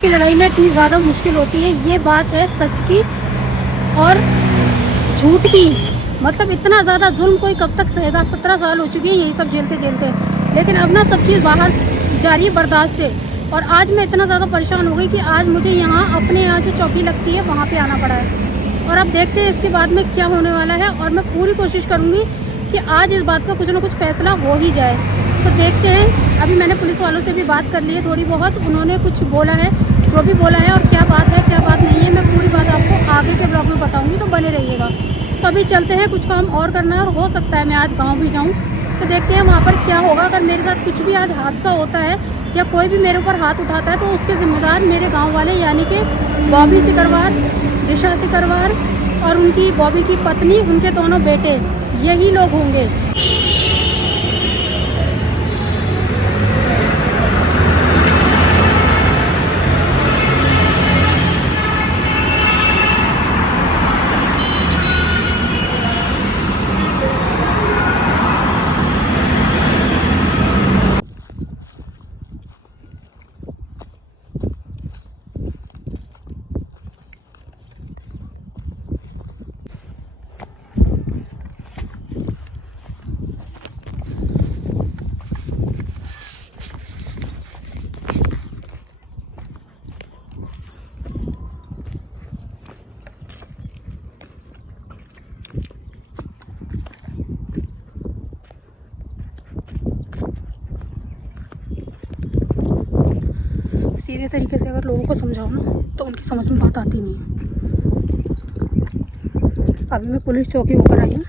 की लड़ाई में इतनी ज़्यादा मुश्किल होती है, ये बात है सच की और झूठ की। मतलब इतना ज़्यादा जुल्म कोई कब तक सहेगा। 17 साल हो चुके हैं यही सब झेलते झेलते, लेकिन अब ना सब चीज़ बाहर जा रही है बर्दाश्त से। और आज मैं इतना ज़्यादा परेशान हो गई कि आज मुझे यहाँ अपने यहाँ जो चौकी लगती है वहाँ पे आना पड़ा है। और अब देखते हैं इसके बाद में क्या होने वाला है, और मैं पूरी कोशिश करूँगी कि आज इस बात का कुछ ना कुछ फैसला हो ही जाए। तो देखते हैं। अभी मैंने पुलिस वालों से भी बात कर ली है थोड़ी बहुत, उन्होंने कुछ बोला है, जो भी बोला है और क्या बात है क्या बात नहीं है, मैं पूरी बात आपको आगे के ब्लॉग में बताऊंगी, तो बने रहिएगा। तो अभी चलते हैं, कुछ काम और करना है और हो सकता है मैं आज गांव भी जाऊं। तो देखते हैं वहां पर क्या होगा। अगर मेरे साथ कुछ भी आज हादसा होता है या कोई भी मेरे ऊपर हाथ उठाता है तो उसके जिम्मेदार मेरे गाँव वाले, यानी कि बॉबी सिकरवार, दिशा सिकरवार और उनकी बॉबी की पत्नी, उनके दोनों बेटे, यही लोग होंगे। सीधे तरीके से अगर लोगों को समझाओ ना तो उनकी समझ में बात आती नहीं है। अभी मैं पुलिस चौकी होकर आई हूँ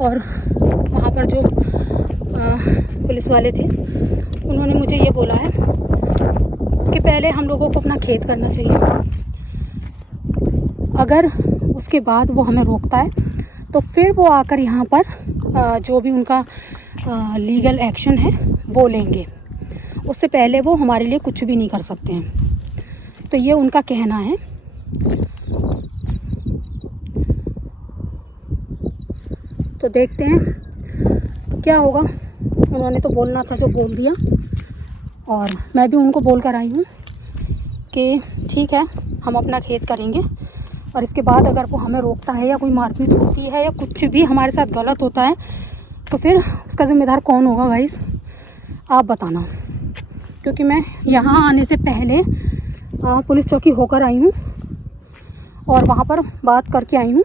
और वहाँ पर जो पुलिस वाले थे उन्होंने मुझे ये बोला है कि पहले हम लोगों को अपना खेत करना चाहिए, अगर उसके बाद वो हमें रोकता है तो फिर वो आकर यहाँ पर जो भी उनका लीगल एक्शन है वो लेंगे। उससे पहले वो हमारे लिए कुछ भी नहीं कर सकते हैं। तो ये उनका कहना है। तो देखते हैं क्या होगा। उन्होंने तो बोलना था जो बोल दिया, और मैं भी उनको बोल कर आई हूँ कि ठीक है हम अपना खेत करेंगे, और इसके बाद अगर वो हमें रोकता है या कोई मारपीट होती है या कुछ भी हमारे साथ गलत होता है तो फिर उसका ज़िम्मेदार कौन होगा गाइस, आप बताना। क्योंकि मैं यहाँ आने से पहले पुलिस चौकी होकर आई हूँ और वहाँ पर बात करके आई हूँ।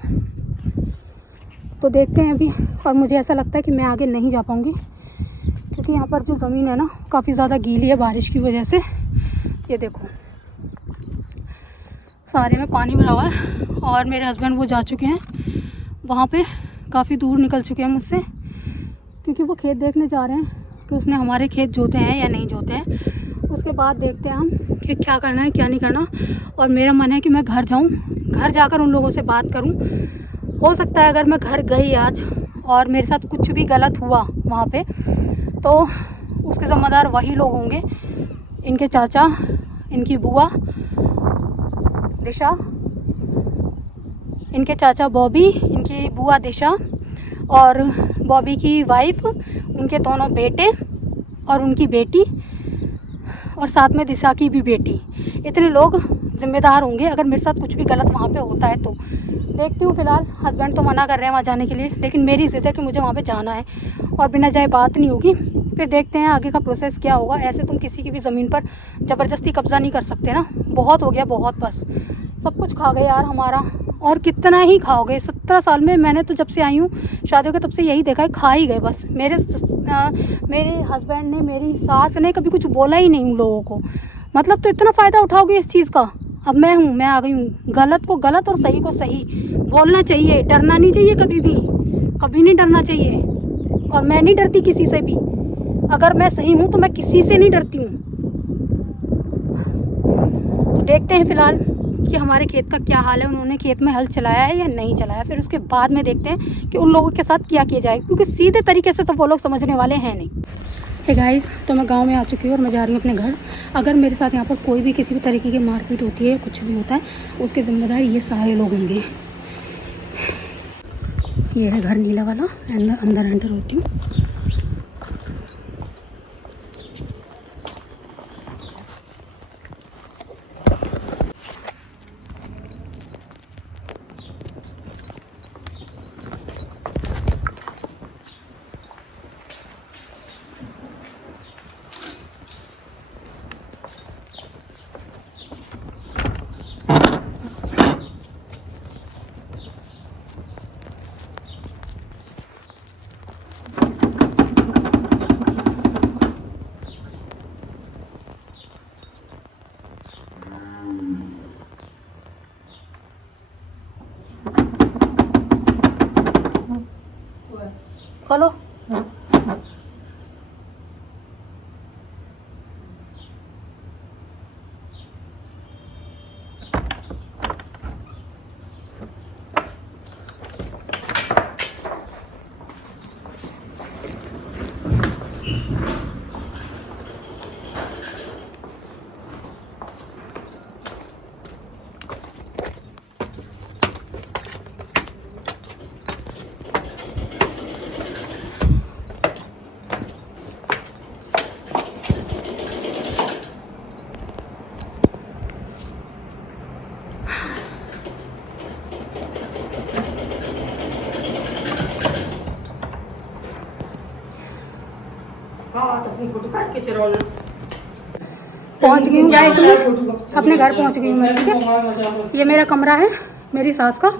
तो देखते हैं अभी। और मुझे ऐसा लगता है कि मैं आगे नहीं जा पाऊँगी, क्योंकि यहाँ पर जो ज़मीन है ना काफ़ी ज़्यादा गीली है बारिश की वजह से। ये देखो सारे में पानी भरा हुआ है, और मेरे हस्बैंड वो जा चुके हैं वहाँ पे, काफ़ी दूर निकल चुके हैं मुझसे, क्योंकि वो खेत देखने जा रहे हैं कि उसने हमारे खेत जोते हैं या नहीं जोते हैं। उसके बाद देखते हैं हम कि क्या करना है क्या नहीं करना। और मेरा मन है कि मैं घर जाऊं, घर जाकर उन लोगों से बात करूं। हो सकता है अगर मैं घर गई आज और मेरे साथ कुछ भी गलत हुआ वहाँ पे, तो उसके ज़िम्मेदार वही लोग होंगे, इनके चाचा, इनकी बुआ दिशा, इनके चाचा बॉबी, इनकी बुआ दिशा और बॉबी की वाइफ, उनके दोनों बेटे और उनकी बेटी, और साथ में दिशा की भी बेटी। इतने लोग ज़िम्मेदार होंगे अगर मेरे साथ कुछ भी गलत वहाँ पे होता है तो। देखती हूँ। फ़िलहाल हस्बैंड तो मना कर रहे हैं वहाँ जाने के लिए, लेकिन मेरी ज़िद है कि मुझे वहाँ पे जाना है, और बिना जाए बात नहीं होगी। फिर देखते हैं आगे का प्रोसेस क्या होगा। ऐसे तुम किसी की भी ज़मीन पर ज़बरदस्ती कब्ज़ा नहीं कर सकते ना। बहुत हो गया, बहुत, बस सब कुछ खा गए यार हमारा, और कितना ही खाओगे। 17 साल में मैंने तो जब से आई हूँ शादियों के तब से यही देखा है, खा ही गए बस। मेरे हस्बैंड ने, मेरी सास ने कभी कुछ बोला ही नहीं उन लोगों को। मतलब तो इतना फ़ायदा उठाओगे इस चीज़ का। अब मैं आ गई हूँ। गलत को गलत और सही को सही बोलना चाहिए, डरना नहीं चाहिए कभी भी, कभी नहीं डरना चाहिए। और मैं नहीं डरती किसी से भी। अगर मैं सही हूँ तो मैं किसी से नहीं डरती हूँ। तो देखते हैं फ़िलहाल कि हमारे खेत का क्या हाल है, उन्होंने खेत में हल चलाया है या नहीं चलाया। फिर उसके बाद में देखते हैं कि उन लोगों के साथ क्या किया जाए, क्योंकि सीधे तरीके से तो वो लोग समझने वाले हैं नहीं। हे गाइस, तो मैं गांव में आ चुकी हूँ और मैं जा रही हूँ अपने घर। अगर मेरे साथ यहाँ पर कोई भी किसी भी तरीके की मारपीट होती है या कुछ भी होता है, उसके ज़िम्मेदार ये सारे लोग होंगे। ये है घर नीला वाला, अंदर एंटर होती हूँ। चलो। पहुंच गई हूँ गाइस, मैं अपने घर पहुंच गई हूँ मैं। ठीक है, ये मेरा कमरा है मेरी सास का,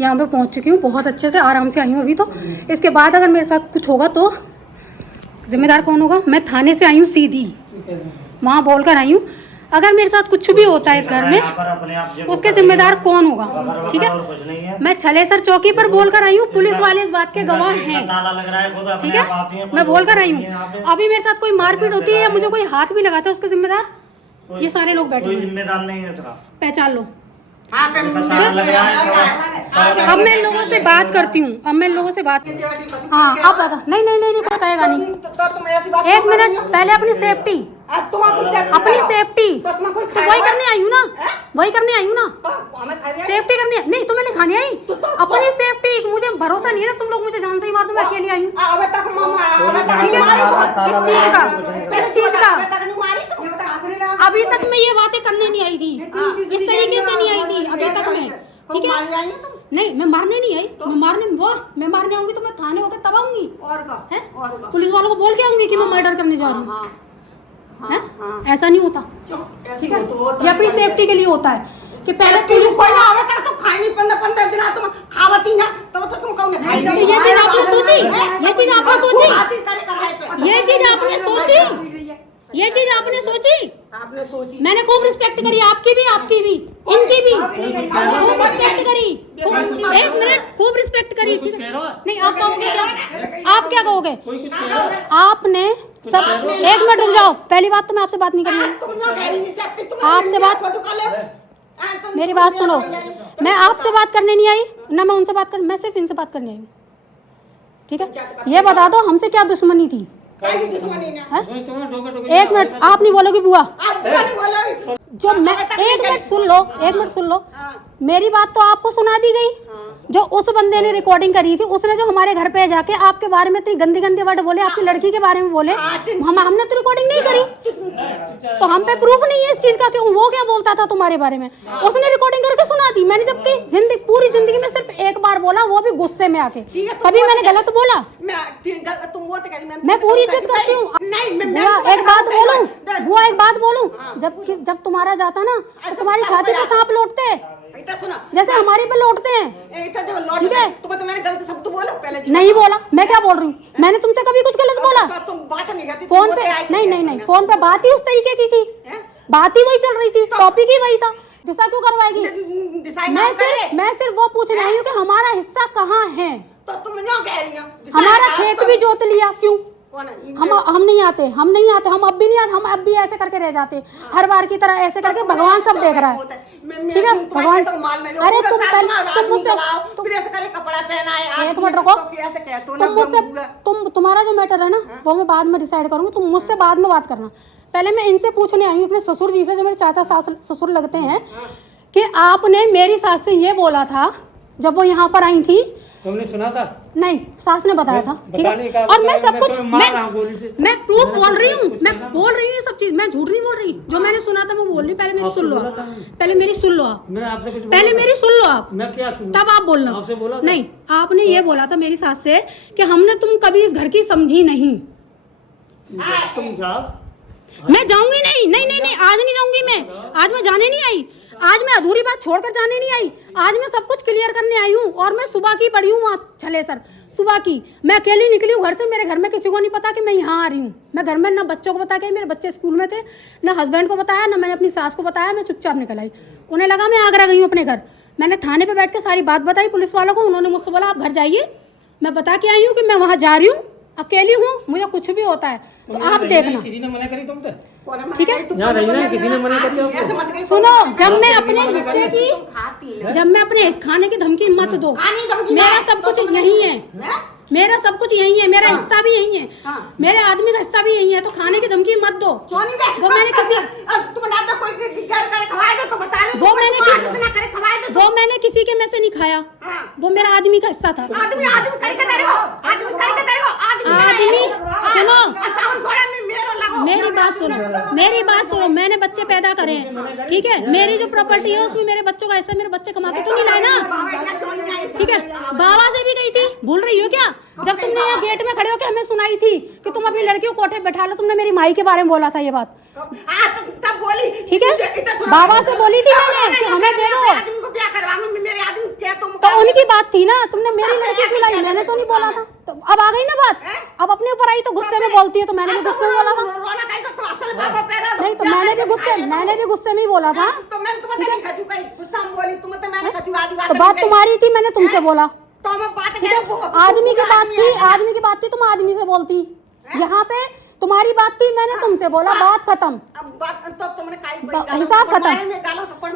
यहाँ पे पहुंच चुकी हूँ। बहुत अच्छे से आराम से आई हूँ अभी। तो इसके बाद अगर मेरे साथ कुछ होगा तो जिम्मेदार कौन होगा? मैं थाने से आई हूँ सीधी, वहाँ बोल कर आई हूँ। अगर मेरे साथ कुछ भी होता है इस घर में, उसके जिम्मेदार कौन होगा? ठीक है, मैं छलेसर चौकी पर बोल कर आई हूँ, पुलिस वाले इस बात के गवाह हैं। ठीक है, मैं बोल कर आई हूँ। अभी मेरे साथ कोई मारपीट होती है या मुझे कोई हाथ भी लगाता है, उसके जिम्मेदार ये सारे लोग बैठे हैं। जिम्मेदार नहीं है, पहचान लो। अब मैं इन लोगों से बात करती हूँ, अब मैं इन लोगों से बात। हाँ, अब बता। नहीं नहीं नहीं, कोई कहेगा नहीं। एक मिनट, पहले अपनी सेफ्टी, अपनी सेफ्टी तो वही करने आई हूँ ना, वही करने आई हूँ ना, सेफ्टी करने नहीं तो मैंने खाने आई। अपनी सेफ्टी, मुझे भरोसा नहीं है ना, तुम लोग मुझे जान से ही मार दो, मैं अकेली आई हूँ। ठीक है, इस चीज का अभी तक मैं ये बातें करने नहीं आई थी, इस तरीके से नहीं आई थी अभी तक मैं। ठीक है, नहीं मैं मारने नहीं आई, मैं मारने आऊंगी तो मैं थाने होकर तब आऊंगी, पुलिस वालों को बोल के आऊंगी कि मैं मर्डर करने जा रही हूँ। ऐसा नहीं होता। ठीक है, ये अपनी सेफ्टी के लिए होता है कि पहले पुलिस कोई ना आवे तक तो खाई नहीं 15 दिन तुम खावती ना, तब तो तुम कौन खाई। ये चीज आपने सोची, ये चीज आपने सोची, ये चीज आपने सोची, ये चीज आपने सोची। मैंने खूब रिस्पेक्ट करी, आपकी भी, आपकी भी, इनकी भी खूब रिस्पेक्ट करी। एक मिनट, खूब रिस्पेक्ट करी। ठीक है, नहीं आप कहोगे क्या? आप क्या कहोगे? आपने सब, एक मिनट रुक जाओ। पहली बात तो मैं आपसे बात नहीं कर रही, आपसे बात, मेरी बात सुनो। मैं आपसे बात करने नहीं आई ना, मैं उनसे बात कर, मैं सिर्फ इनसे बात करने आई हूँ। ठीक है, ये बता दो हमसे क्या दुश्मनी थी? एक मिनट, आप नहीं बोलोगे बुआ? जो मैं, एक मिनट सुन लो, एक मिनट सुन लो। मेरी बात तो आपको सुना दी गई। जो उस बंदे ने रिकॉर्डिंग करी थी, उसने जो हमारे घर पे जाके आपके बारे में इतनी गंदी गंदी वर्ड बोले, आपकी लड़की के बारे में बोले, हमने तो रिकॉर्डिंग नहीं करी, तो हम पे प्रूफ नहीं है इस चीज का कि वो क्या बोलता था तुम्हारे बारे में। उसने रिकॉर्डिंग करके सुना दी। मैंने जबकि पूरी जिंदगी में सिर्फ एक बार बोला, वो भी गुस्से में आके। कभी मैंने गलत बोला? मैं पूरी इज्जत करती हूँ। एक बात बोलूं बुआ, एक बात बोलूं, जब तुम्हारा जाता ना तो तुम्हारी छाती पे सांप लौटते हैं, जैसे हमारी पे लौटते हैं। ठीक है, नहीं बोला, मैं क्या बोल रही हूँ? मैंने तुमसे कभी कुछ गलत बोला? फोन पे नहीं नहीं नहीं, फोन पे बात ही उस तरीके की थी, बात ही वही चल रही थी, टॉपिक ही वही था। दिशा क्यों करवाएगी? मैं सिर्फ वो पूछ रही हूँ कि हमारा हिस्सा कहाँ है? तो तुम क्यों कह रही हो? हमारा खेत भी जोत लिया, क्यों? हम नहीं आते, हम नहीं आते, हम अब भी नहीं आते, हम अब भी ऐसे करके रह जाते हर बार की तरह, ऐसे करके। भगवान सब देख रहा है। ठीक है, भगवान। अरे तुम मुझसे, एक मिनट रुको, तुम मुझसे, तुम्हारा जो मैटर है ना वो मैं बाद में डिसाइड करूंगी, तुम मुझसे बाद में बात करना। पहले मैं इनसे पूछने आई हूँ, अपने ससुर जी से, जो मेरे चाचा ससुर लगते हैं, कि आपने मेरी सास से ये बोला था जब वो यहाँ पर आई थी। तुमने सुना था? नहीं, सास ने बताया था। ठीक है, और मैं सब कुछ, मैं प्रूफ बोल रही हूँ, मैं बोल रही हूँ ये सब चीज, मैं झूठ नहीं बोल रही। जो मैंने सुना था मैं बोल रही। पहले मेरी सुन लो आप, पहले मेरी सुन लो आप, पहले मेरी सुन लो आप, मैं क्या सुनूं? तब आप बोलना। नहीं, आपने ये बोला था मेरी सास से कि हमने तुम कभी इस घर की समझी नहीं। तुम जाओ। मैं जाऊंगी नहीं, नहीं नहीं नहीं, आज नहीं जाऊंगी मैं, आज मैं जाने नहीं आई, आज मैं अधूरी बात छोड़कर जाने नहीं आई, आज मैं सब कुछ क्लियर करने आई हूँ। और मैं सुबह की पड़ी हूँ वहाँ छलेसर, सुबह की मैं अकेली निकली हूँ घर से। मेरे घर में किसी को नहीं पता कि मैं यहाँ आ रही हूँ। मैं घर में ना बच्चों को बता के, मेरे बच्चे स्कूल में थे, ना हस्बैंड को बताया, ना मैंने अपनी सास को बताया। मैं चुपचाप निकल आई। उन्हें लगा मैं आगरा गई हूँ अपने घर। मैंने थाने पर बैठ के सारी बात बताई पुलिस वालों को। उन्होंने मुझसे बोला आप घर जाइए, मैं बता के आई हूँ कि मैं वहाँ जा रही हूँ, अकेली हूँ, मुझे कुछ भी होता है तो यहाँ आप रही देखना। नहीं, किसी ने मना करी तुमसे? ठीक है? यहाँ रही ना, किसी ने मना कर दिया ऐसे आपको? मत कही, सुनो, जब मैं किसी अपने ने मना हिस्से कर की, तुम खाती है। जब मैं अपने खाने की धमकी मत दो, खाने धमकी मेरा ना, सब तो कुछ तुमने- यही है, हैं? मेरा सब कुछ यही है, मेरा हाँ। हिस्सा भी यही है, हाँ। मेरे आदमी का हिस्सा भी यही है, तो खाने की धमकी मत दो। चोनी दे। वो मैंने किसी तुम ना तो कोई घर करे खवाए दे तो बता दे। वो मैंने इतना करे खवाए दे। वो मैंने किसी के में से नहीं खाया, हाँ। वो मेरा आदमी का हिस्सा था। आदमी करके तेरे को, आदमी करके तेरे को, सुनो, सावन सोड़ा में मेरा लगो। मेरी बात सुनो, मेरी बात सुनो, मैंने बच्चे पैदा करे हैं, ठीक है? मेरी जो प्रॉपर्टी है उसमें मेरे बच्चों का हिस्सा, मेरे बच्चे कमा के तो नहीं लाए ना, ठीक है? बाबा से भी गई थी, भूल रही हो क्या? जब तुमने यहाँ गेट में खड़े होकर हमें सुनाई थी कि तुम अपनी लड़की को कोठे पे बैठा लो, तुमने मेरी माई के बारे में बोला था ये बात, तब बोली, ठीक है? बाबा से बोली थी मैंने कि हमें दे दो, आदमी को ब्याह करवाऊंगी, मेरे आदमी क्या तुम तो उनकी बात थी ना, तुमने मेरी लड़की क्यों लाई? मैंने तो नहीं बोला था। तो अब आ गई ना बात, अब अपने ऊपर आई तो गुस्से में बोलती है, तो मैंने भी गुस्से में बोला था। रोना कहीं तो असल बाबा पैदा नहीं तो मैंने भी गुस्से में ही बोला था। तो मैं तुम्हें नहीं खचू कहीं गुस्सा में बोली, तुम तो मैंने खचू आदि तो बात तुम्हारी थी, मैंने तुमसे बोला। तो मैं बात कह रही हूं, आदमी की बात थी, आदमी की बात थी, तुम आदमी से बोलती। यहाँ पे तुम्हारी बात थी, मैंने तुमसे बोला, बात खत्म, अब बात तो तुमने काई हिसाब खत्म।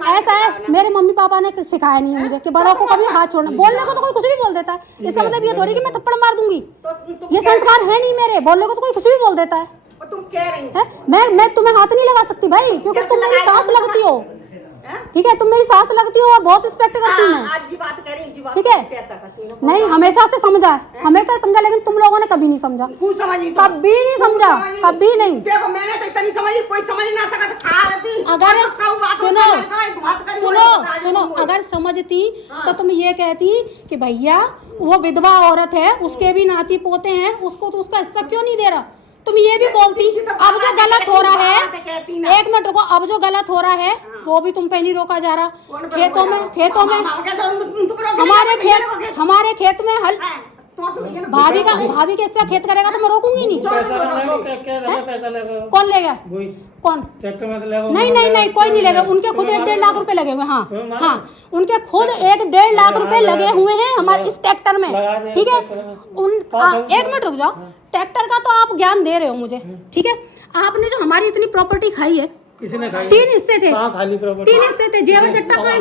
ऐसा है, मेरे मम्मी पापा ने सिखाया नहीं है मुझे कि बड़ों को कभी हाथ छोड़ना। बोलने को तो कोई कुछ भी बोल देता है, इसका मतलब ये थोड़ी कि मैं थप्पड़ मार दूंगी, ये संस्कार है नहीं मेरे। बोलने को तो कोई कुछ भी बोल देता है, तुम कह रही है? मैं तुम्हें हाथ नहीं लगा सकती भाई, क्योंकि तुम मेरी सास लगती हो, हैं? ठीक है? तुम मेरी सास लगती हो और बहुत रिस्पेक्ट करती हूँ मैं, आज जी बात कह रही जी बात ठीक है? कैसा करती हो नहीं, हमेशा से समझा है, हमेशा से समझा, लेकिन तुम लोगों ने कभी नहीं समझा, कुछ समझी तो कभी नहीं समझा, कभी नहीं। देखो मैंने तो इतनी समझी, कोई समझ ना सका तो खा रही। अगर सुनो सुनो, अगर समझती तो तुम ये कहती कि भैया वो विधवा औरत है, उसके भी नाती पोते हैं, उसको तो उसका हिस्सा क्यों नहीं दे रहा? तुम ये भी बोलती। अब जो गलत हो रहा है, एक मिनट रुको, अब जो गलत हो रहा है वो भी तुम पे नहीं रोका जा रहा। खेतों में हमारे खेत में हल, भाभी के हिस्सा खेत करेगा तो मैं रोकूंगी नहीं। पैसा लगेगा? कौन लेगा? वही कौन? ट्रैक्टर में तो लगेगा। नहीं कोई नहीं लेगा, उनके खुद 1-1.5 लाख रुपए लगे हुए। हाँ, उनके खुद 1-1.5 लाख रुपए लगे हुए हैं हमारे इस ट्रैक्टर में, ठीक है? एक मिनट रुक जाओ, ट्रैक्टर का तो आप ज्ञान दे रहे हो मुझे, ठीक है? आपने जो हमारी इतनी प्रॉपर्टी खाई है, किसी ने खाई? 3 हिस्से थे, कहाँ खाली प्रॉपर्टी? 3 हिस्से थे। जेवर चट्टा कहाँ है?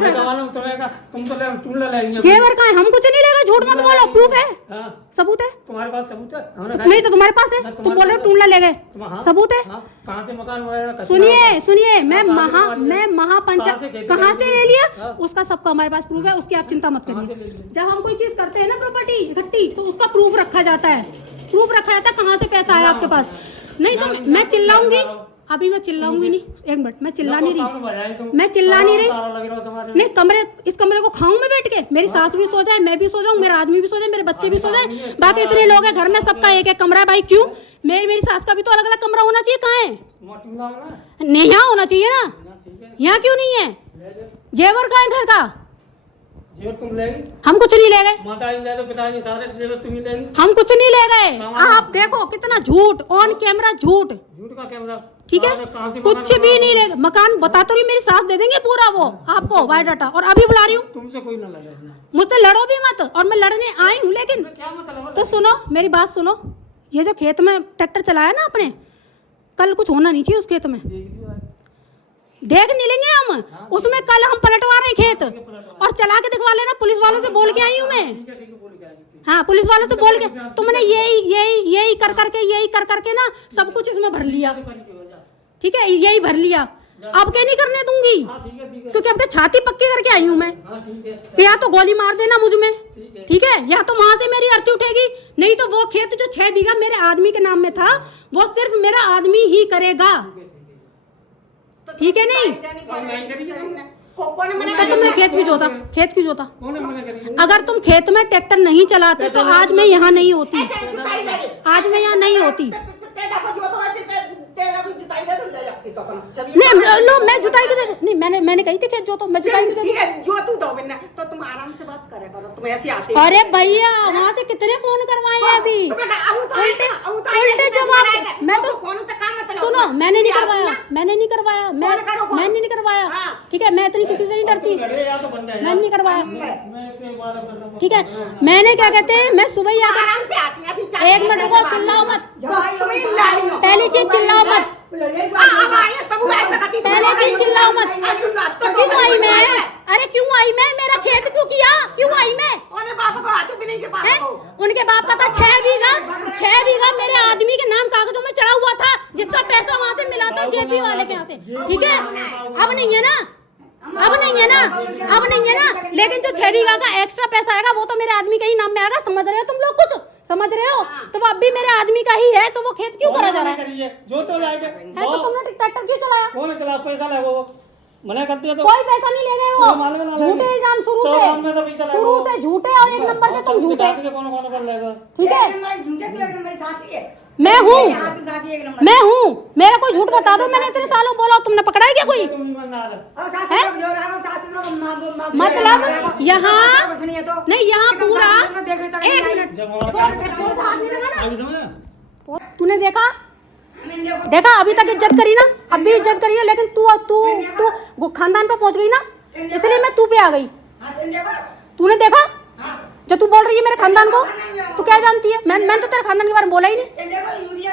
तुम तो टूल लाएंगे। जेवर कहाँ है? हम कुछ नहीं लेगा, झूठ मत बोलो, प्रूफ है, हाँ, सबूत है। तुम्हारे पास सबूत है? हमने खाई? नहीं तो तुम्हारे पास है, तुम बोल रहे हो टूंडला ले गए, सबूत है। कहाँ से मकान वगैरह? सुनिए, मैं कहाँ महापंचायत कहाँ से ले लिया उसका सबका हमारे पास प्रूफ है, उसकी आप चिंता मत कहाँ से ले करिए। लिया? जब हम कोई चीज करते हैं ना प्रॉपर्टी इकट्ठी, तो उसका प्रूफ रखा जाता है, कहाँ से पैसा आया आपके पास। नहीं तो मैं चिल्लाऊंगी, अभी मैं चिल्लाऊंगी नहीं, एक मिनट, मैं चिल्ला नहीं रही, मैं चिल्ला नहीं रही। नहीं, इस कमरे को खाऊं मैं बैठ के, मेरी सास भी सो जाए, मैं भी सो जाऊं, मेरा आदमी भी सो जाए, मेरे बच्चे भी सो जाए, बाकी इतने लोग हैं घर में, सबका एक एक कमरा है भाई। क्यों? मेरी सास का भी तो अलग अलग कमरा होना चाहिए। कहाँ है? नहीं, यहाँ होना चाहिए ना, यहाँ क्यों नहीं है? जेवर कहाँ है घर का? जेवर तुम ले गई? हम कुछ नहीं ले गए, माताजी ले दो, पिताजी सारे जेवर तुम ही ले गई। हम कुछ नहीं ले गए। आप देखो कितना झूठ, ऑन कैमरा झूठ, झूठ का कैमरा, ठीक है? कुछ भी नहीं ले, मकान बता तो रही, मेरी सास दे देंगे पूरा वो आपको बायोडाटा, और अभी बुला रही हूँ। तुमसे कोई ना लगे, मुझसे लड़ो भी मत, और मैं लड़ने आई हूँ, लेकिन क्या मतलब? तो सुनो मेरी बात सुनो, ये जो खेत में ट्रैक्टर चलाया ना आपने, कल कुछ होना नहीं चाहिए उस खेत में, देख नहीं लेंगे हम उसमें। कल हम पलटवा रहे खेत, और चला के दिखवा लेना, पुलिस वालों से बोल के आई हूँ मैं। हाँ, पुलिस वालों से बोल के, तुमने यही कर करके ना सब कुछ इसमें भर लिया, ठीक है? यही भर लिया, अब क्या नहीं करने दूंगी, क्योंकि अब छाती पक्की करके आई हूँ मैं। या तो गोली मार देना मुझ में, ठीक है? या तो वहां से मेरी अर्थी उठेगी, नहीं तो वो खेत जो 6 बीघा मेरे आदमी के नाम में था, वो सिर्फ मेरा आदमी ही करेगा, ठीक है? नहीं तो तुमने खेत क्यों जोता? अगर तुम खेत में ट्रैक्टर नहीं चलाते तो आज मैं यहाँ नहीं होती, आज मैं यहाँ नहीं होती। नहीं लो, मैं जुताई दे, नहीं मैंने कही थी खेत जोतो, मैं जुताई दे। जो तू दो बिना तो तुम आराम से बात करे करो, तुम ऐसे आते। अरे भैया वहाँ से कितने फोन करवाए हैं अभी, उल्टे जवाब। मैं तो सुनो, मैंने नहीं करवाया, मैंने नहीं करवाया, ठीक है? मैं इतनी किसी से नहीं डरती, मैंने नहीं करवाया। दोबारा कर लो। ठीक है, मैंने क्या कहते हैं, मैं सुबह ही आकर आराम से आती है ऐसी चाय। एक मिनट को चिल्लाओ मत, तुम ही लाई हो। पहली चीज चिल्लाओ मत, अब आई है तब वो ऐसा करती थी। पहले चीज चिल्लाओ मत। तो क्यों आई मैं? अरे क्यों आई मैं? मेरा खेत क्यों किया? क्यों आई मैं? उन्हें बाप को आते भी नहीं के पास हैं? को। उनके बाप का था 6 बीघा मेरे आदमी के नाम कागजों में चढ़ा हुआ था, जिसका पैसा वहाँ से मिला था जेपी वाले के यहाँ से। ठीक है, अब नहीं है ना, अब नहीं है ना, अब नहीं है ना। लेकिन जो 6 बीघा का एक्स्ट्रा पैसा आएगा वो तो मेरे आदमी के ही नाम में आएगा। समझ रहे हो तुम लोग? कुछ समझ रहे हो? तो वो अब भी मेरे आदमी का ही है, तो वो खेत क्यों करा जा रहा है? जो तो जाएगा है तो तुमने ट्रैक्टर क्यों चलाया? कौन चला? पैसा लगो वो मना करते हो तो कोई पैसा नहीं ले गए वो। मालूम ना झूठे लगे। इल्जाम शुरू 100 काम में तो पैसा से, लगा शुरू वो। से झूठे और एक नंबर के तुम झूठे। कौन कौन कर लेगा? ठीक है, झूठे तो एक नंबर साथी है। मैं हूँ, साथी एक नंबर। मैं हूँ। मेरा कोई झूठ बता दो, मैंने इतने सालों बोला, तुमने पकड़ा है क्या कोई? तुम ईमानदार है। और साथी लोग जो रहा साथी लोग मतलब यहाँ कुछ नहीं है तो नहीं, यहाँ पूरा देख रहे थे। एक मिनट, जब हमारा वो हाथ नहीं लगा ना। अभी समझा? तूने देखा देखा अभी तक इज्जत करी ना, अब भी इज्जत करी है, लेकिन तू तू तू खानदान पे पहुंच गई ना, इसलिए मैं तू पे आ गई। तूने देखा जो तू बोल रही है मेरे खानदान को, तू क्या जानती है? मैंने तो तेरे खानदान के बारे में बोला ही नहीं,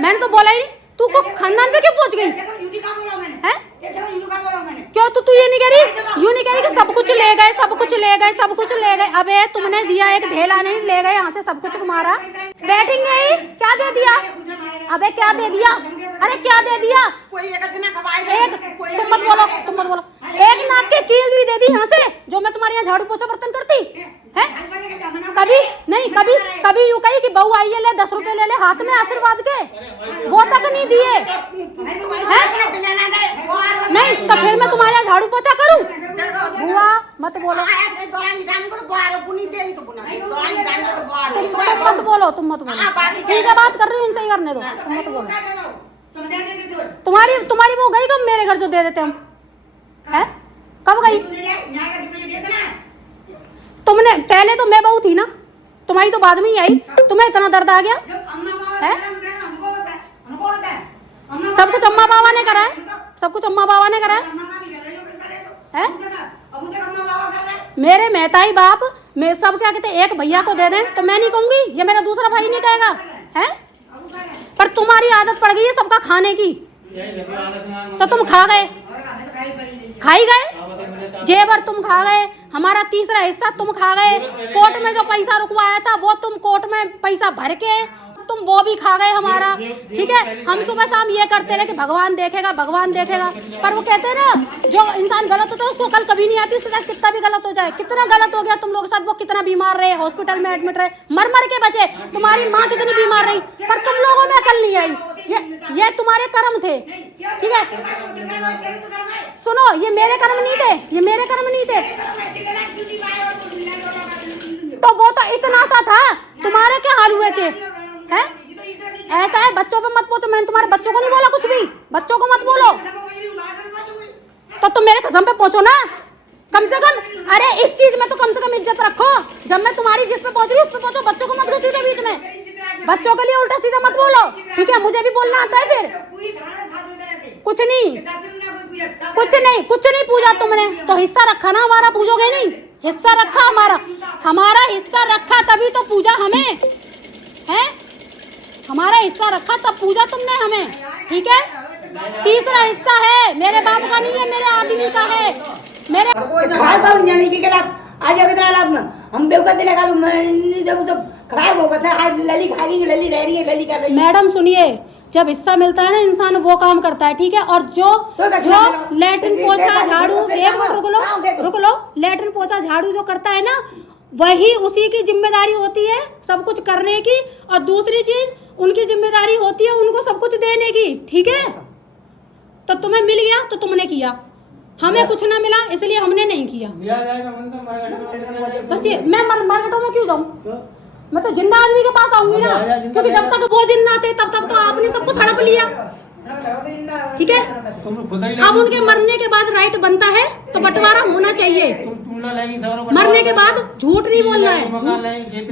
मैंने तो बोला ही नहीं। तू को खानदान पे क्यों पहुंच गई है? क्यों? तू ये नहीं कह रही, यूं नहीं कह रही कि सब कुछ ले गए, सब कुछ ले गए, सब कुछ ले गए। अबे तुमने दिया एक ढेला नहीं, ले गए यहाँ से सब कुछ तुम्हारा। बैठेंगे ही क्या दे दिया? अबे क्या दे दिया? अरे क्या दे दिया? एक तुम मत बोलो, तुम मत बोलो। एक नाक की कील भी दे दी यहाँ से, जो मैं तुम्हारे यहाँ झाड़ू पोछा बर्तन करती है। कभी नहीं, कभी कभी यूं कही कि बहू आई है, ले 10 रुपए ले ले हाथ में आशीर्वाद के, वो तक नहीं दिए। नहीं तो फिर मैं तुम्हारे यहाँ झाड़ू पोछा करूं? बुआ मत बोलो, तुम मत बोलो, तुम मत बोलो। इनसे बात कर रही हूँ, इनसे ही करने दो, तुम मत बोलो। तुम्हारी वो गई कब मेरे घर जो दे देते हम? है कब गई? तुमने पहले तो मैं बहू थी ना, तुम्हारी तो बाद में ही आई। तुम्हें इतना दर्द आ गया है? सब कुछ अम्मा बाबा ने करा है, सब कुछ अम्मा बाबा ने करा है। मेरे मेहताई बाप मैं सब क्या कहते एक भैया को दे दें तो मैं नहीं कहूंगी, ये मेरा दूसरा भाई नहीं कहेगा है। पर तुम्हारी आदत पड़ गई है सबका खाने की, तो तुम खा गए, खाई गए, जेवर तुम खा गए, हमारा तीसरा हिस्सा तुम खा गए, कोर्ट में जो पैसा रुकवाया था वो तुम कोर्ट में पैसा भर के तुम वो भी खा गए हमारा। ठीक है, हम सुबह शाम ये करते रहे कि भगवान देखेगा, भगवान देखेगा, पर वो कहते हैं ना जो इंसान गलत होता है उसको कल कभी नहीं आती, उसके साथ कितना भी गलत हो जाए। कितना गलत हो गया तुम लोगों के साथ, वो कितना बीमार रहे, हॉस्पिटल में एडमिट रहे, मर मर के बचे। तुम्हारी माँ कितनी बीमार रही, पर तुम लोगों में अकल नहीं आई। ये तुम्हारे कर्म थे। ठीक है, सुनो, ये मेरे कर्म नहीं थे, ये मेरे कर्म नहीं थे। तो वो तो इतना सा था, तुम्हारे क्या हाल हुए थे हैं? ऐसा है, बच्चों पे मत पूछो, मैंने तुम्हारे बच्चों को नहीं बोला कुछ भी, बच्चों को मत बोलो। तो तुम मेरे कसम पे पहुंचो ना कम से कम। अरे इस चीज में तो कम से कम इज्जत रखो, जब मैं तुम्हारी जिस पे पहुंच रही हूँ उस पे पहुंचो, बच्चों को मत घुसो के बीच में, बच्चों के लिए उल्टा सीधा मत बोलो। ठीक है, मुझे भी बोलना आता है फिर। कुछ नहीं, कुछ नहीं, कुछ नहीं पूजा तुमने, तो हिस्सा रखा ना हमारा, पूजोगे नहीं? हिस्सा रखा हमारा, हमारा हिस्सा रखा तभी तो पूजा हमें है, हमारा हिस्सा रखा तब पूजा तुमने हमें। ठीक है, तीसरा हिस्सा है मेरे बाप का नहीं है, मेरे आदमी का है। मेरे मैडम सुनिए, जब हिस्सा मिलता है ना इंसान वो काम करता है। ठीक है, और जो लैट्रिन पोछा झाड़ू, एक मिनट रुक लो, लैट्रिन पोछा झाड़ू जो करता है ना वही उसी की जिम्मेदारी होती है सब कुछ करने की, और दूसरी चीज उनकी जिम्मेदारी होती है उनको सब कुछ देने की। ठीक है, तो तुम्हें मिल गया तो तुमने किया, हमें कुछ ना मिला इसलिए हमने नहीं किया। बस ये मैं मरघटों में क्यों जाऊँ? मैं तो जिंदा आदमी के पास आऊंगी ना, क्योंकि जब तक वो जिंदा थे तब तक तो आपने सब कुछ हड़प लिया। ठीक है, अब उनके मरने के बाद राइट बनता है तो बंटवारा होना चाहिए। मरने के बाद झूठ नहीं बोलना है।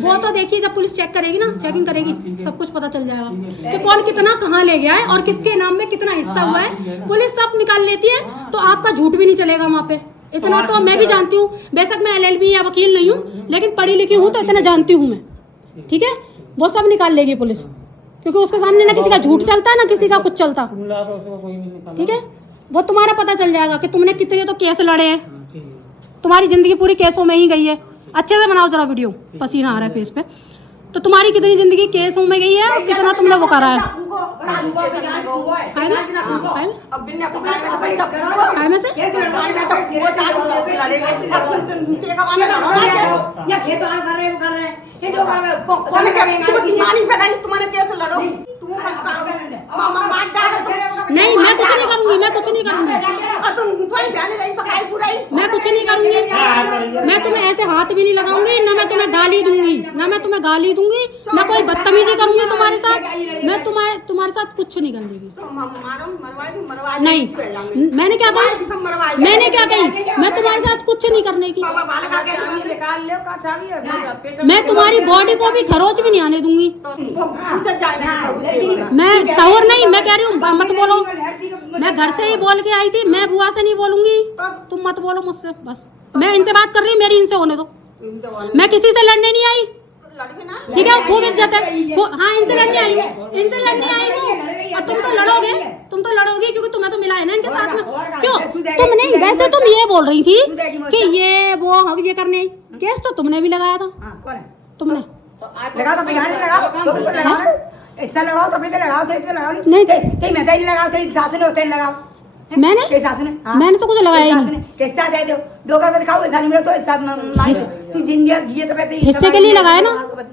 वो तो देखिए जब पुलिस चेक करेगी ना, चेकिंग करेगी, सब कुछ पता चल जाएगा कि कौन कितना कहाँ ले गया है और किसके नाम में कितना हिस्सा हुआ है। पुलिस सब निकाल लेती है तो आपका झूठ भी नहीं चलेगा वहाँ पे। इतना तो मैं भी जानती हूँ, बेशक मैं LLB या वकील नहीं हूँ, लेकिन पढ़ी लिखी हूँ तो इतना जानती हूँ मैं। ठीक है, वो सब निकाल लेगी पुलिस, क्योंकि उसके सामने ना किसी का झूठ चलता ना किसी का कुछ चलता। ठीक है, वो तुम्हारा पता चल जाएगा कि तुमने कितने तो केस लड़े हैं, तुम्हारी जिंदगी पूरी केसों में ही गई है। अच्छे से बनाओ जरा वीडियो, पसीना आ रहा है फेस पे। तो तुम्हारी कितनी जिंदगी केसों में गई है और कितना तुमने वो करा है। नहीं, मैं कुछ नहीं करूंगी, मैं कुछ नहीं करूंगी, मैं कुछ नहीं करूंगी। मैं तुम्हें ऐसे हाथ भी नहीं लगाऊंगी, ना मैं तुम्हें गाली दूंगी, ना मैं तुम्हें गाली दूंगी, ना कोई बदतमीजी करूंगी तुम्हारे साथ। मैं तुम्हारे साथ कुछ नहीं करूंगी। नहीं, मैंने क्या कहा, मैंने क्या कही, मैं तुम्हारे साथ कुछ नहीं करने की। मैं तुम्हारी बॉडी को भी खरोच भी नहीं आने दूंगी। मैं सहुर नहीं, मैं कह रही हूँ मत बोलो। मैं घर से ही बोल के आई थी, मैं बुआ से नहीं बोलूंगी, तुम मत बोलो मुझसे। बस मैं इनसे बात कर रही हूँ, मेरी इनसे होने दो। मैं किसी से लड़ने नहीं आई, ठीक है, खूब इज्जत है। हाँ, इनसे लड़ने आई हूँ, इनसे लड़ने आई हूँ। और तुम तो लड़ोगे क्योंकि तुम्हें तो मिला है ना इनके साथ में। क्यों तुम नहीं, वैसे तुम ये बोल रही थी कि ये वो हम ये करने, केस तो तुमने भी लगाया था। तुमने लगा तो बिगाड़ने लगाओ, ऐसा लगाओ तो फिर लगाओ, तो लगाओ नहीं, तेरी मैं तेरी लगाओ, तेरी सास ने होते लगाओ। मैंने तो कुछ लगाया ही नहीं। किस्सा दे दो, 2 कर दिखाओ, ऐसा नहीं मिला तो इस मार तू जिंदगी जिए तो कहते हिस्से के लिए लगाया ना,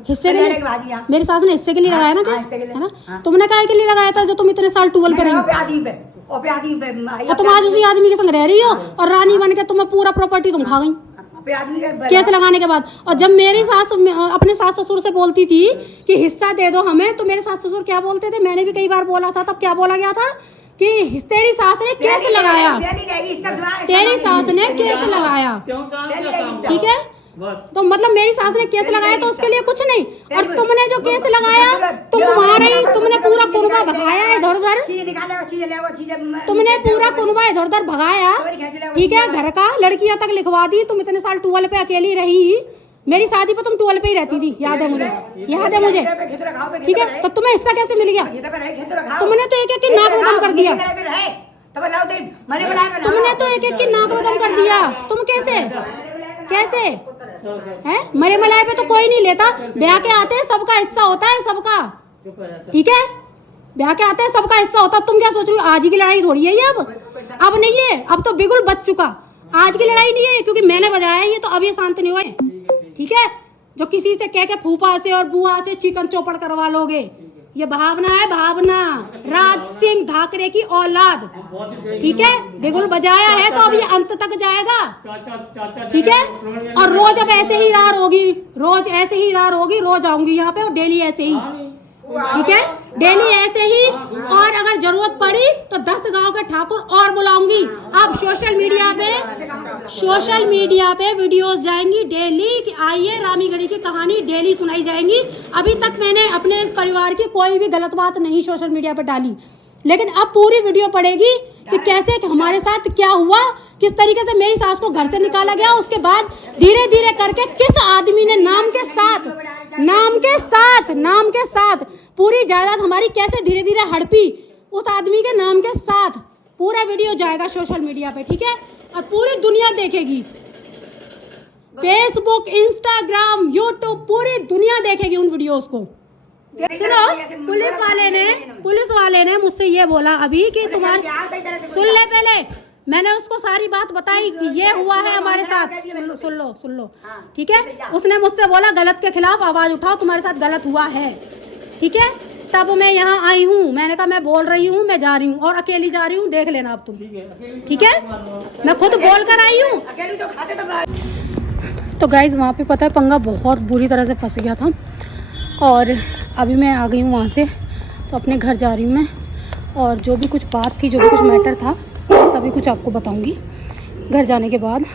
हिस्से के लिए। मेरी सास ने हिस्से के लिए लगाया ना, है ना। तुमने काहे के लिए लगाया था जो तुम इतने साल टूवल पे रही हो? तुम आज उसी आदमी के संग रह रही हो और रानी बन के तुम्हें पूरा प्रॉपर्टी तुम खा गई केस लगाने के बाद। और जब मेरी सास अपने सास ससुर से बोलती थी कि हिस्सा दे दो हमें, तो मेरे सास ससुर क्या बोलते थे, मैंने भी कई बार बोला था, तब क्या बोला गया था कि तेरी सास ने केस लगाया, तेरी सास ने केस लगाया। ठीक है, तो मतलब मेरी सास ने केस लगाया तो उसके लिए कुछ नहीं। और तुमने जो केस लगाया, तुमने पूरा कुनबा भगाया इधर उधर, तुमने पूरा कुनबा इधर उधर भगाया। ठीक है, घर का लड़कियां तक लिखवा दी। तुम इतने साल टूवल पे अकेली रही, मेरी शादी पे तुम टूवल पे ही रहती थी, याद है मुझे, याद है मुझे। ठीक है, तो तुम्हें हिस्सा कैसे मिल गया? तुमने तो एक एक की नाक बदम कर दिया, तुमने तो एक एक की नाक बदम कर दिया। तुम कैसे हैं? मरे मलाए पे तो कोई नहीं लेता, ब्याह के आते हैं सबका हिस्सा होता है, सबका। ठीक है, ब्याह के आते हैं सबका हिस्सा होता है। तुम क्या सोच रही हो आज की लड़ाई थोड़ी है ये, अब नहीं है, अब तो बिल्कुल बच चुका। आज की लड़ाई नहीं है, क्योंकि मैंने बजाया है ये, तो अब ये शांत नहीं हुए। ठीक है, जो किसी से कह के फूफा से और बुआ से चिकन चौपड़ करवा लोगे, ये भावना है, भावना। राज सिंह ठाकरे की औलाद। ठीक है, बिगुल बजाया है तो अब ये अंत तक जाएगा। ठीक है, और रोज अब ऐसे ही रार होगी, रोज ऐसे ही रार होगी, रोज आऊंगी यहाँ पे और डेली ऐसे ही। ठीक है, डेली ऐसे ही। और अगर जरूरत पड़ी तो 10 गांव के ठाकुर और बुलाऊंगी। अब सोशल मीडिया पे वीडियोस जाएंगी डेली कि आइए रामीगढ़ी की कहानी डेली सुनाई जाएंगी। अभी तक मैंने अपने इस परिवार की कोई भी गलत बात नहीं सोशल मीडिया पे डाली, लेकिन अब पूरी वीडियो पड़ेगी कि कैसे हमारे साथ क्या हुआ, किस तरीके से मेरी सास को घर से निकाला गया, उसके बाद धीरे धीरे करके किस आदमी ने नाम के साथ पूरी जायदाद हमारी कैसे धीरे धीरे हड़पी, उस आदमी के नाम के साथ पूरा वीडियो जाएगा सोशल मीडिया पे। ठीक है, और पूरी दुनिया देखेगी, फेसबुक, इंस्टाग्राम, यूट्यूब, पूरी दुनिया देखेगी उन वीडियोस को। सुनो, पुलिस वाले ने मुझसे ये बोला अभी कि तुम्हारे, सुन ले पहले, मैंने उसको सारी बात बताई कि ये हुआ है हमारे साथ। सुन लो। ठीक है, उसने मुझसे बोला गलत के खिलाफ आवाज उठाओ, तुम्हारे साथ गलत हुआ है। ठीक है, तब मैं यहाँ आई हूँ, मैंने कहा मैं बोल रही हूँ, मैं जा रही हूँ और अकेली जा रही हूँ, देख लेना अब तुम। ठीक है, मैं खुद बोल कर आई हूँ। तो गाइज वहाँ पे पता है पंगा बहुत बुरी तरह से फंस गया था, और अभी मैं आ गई हूँ वहाँ से, तो अपने घर जा रही हूँ मैं। और जो भी कुछ बात थी, जो भी कुछ मैटर था, सभी कुछ आपको बताऊँगी घर जाने के बाद।